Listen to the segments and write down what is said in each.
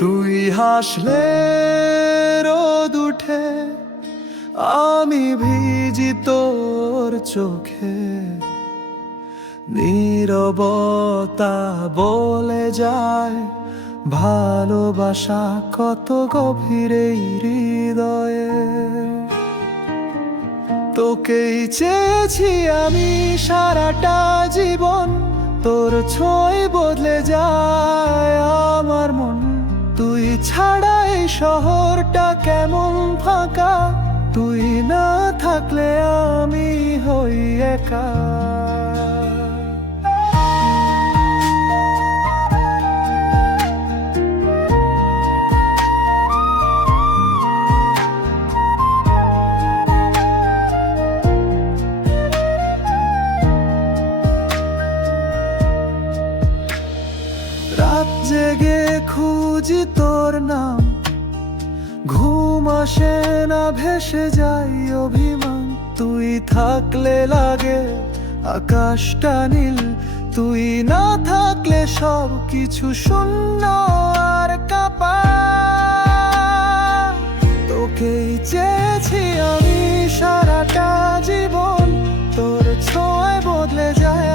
তুই হাসলে রোদ উঠে, আমি ভিজি তোর চোখে। নীরবতা বলে যায় ভালোবাসা কত গভীরে হৃদয়ে। তোকেই চেয়েছি আমি সারাটা জীবন, তোর ছোঁয়ায় বদলে যায় আমার মন। তুই ছাড়া এই শহরটা কেমন ফাঁকা, তুই না থাকলে আমি হই একা। রাত জেগে খুঁজি তোর নাম, ঘুম আসে না, ভেসে যাই অভিমান। তুই থাকলে লাগে আকাশটা নীল, তুই না থাকলে সব কিছু শূন্য আর কাঁপা। তোকেই চেয়েছি আমি সারাটা জীবন, তোর ছোঁয়ায় বদলে যায়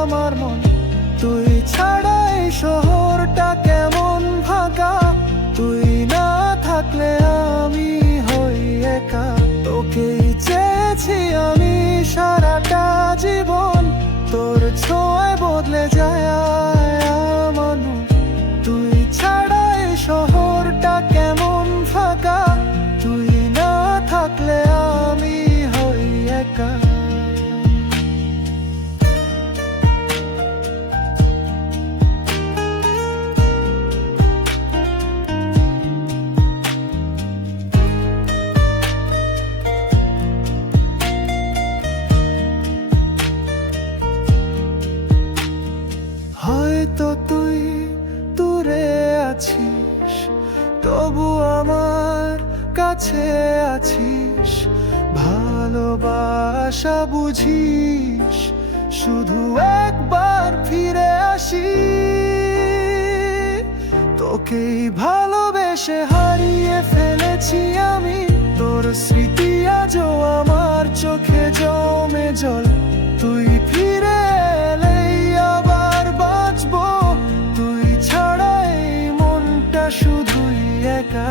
আমার মন। তুই ছাড়া এই শহরটা কেমন ফাঁকা, তুই না থাকলে আমি হই একা। তোকেই চেয়েছি আমি সারাটা জীবন, তোর ছোঁয়ায় বদলে যায় আমার মন। তুই ছাড়া এই শহরটা কেমন ফাঁকা, তুই না থাকলে আমি হই একা। হয়তো তুই দূরে আছিস, তবু আমার কাছে আছিস। ভালোবাসা বুঝিস, শুধু একবার ফিরে আসি। তোকেই ভালোবেসে হারিয়ে ফেলেছি আমি, তোর স্মৃতি আজও আমার চোখে জমে জল। তুই ফিরে এলেই আবার বাঁচবো, তুই ছাড়া এই মনটা শুধুই একা।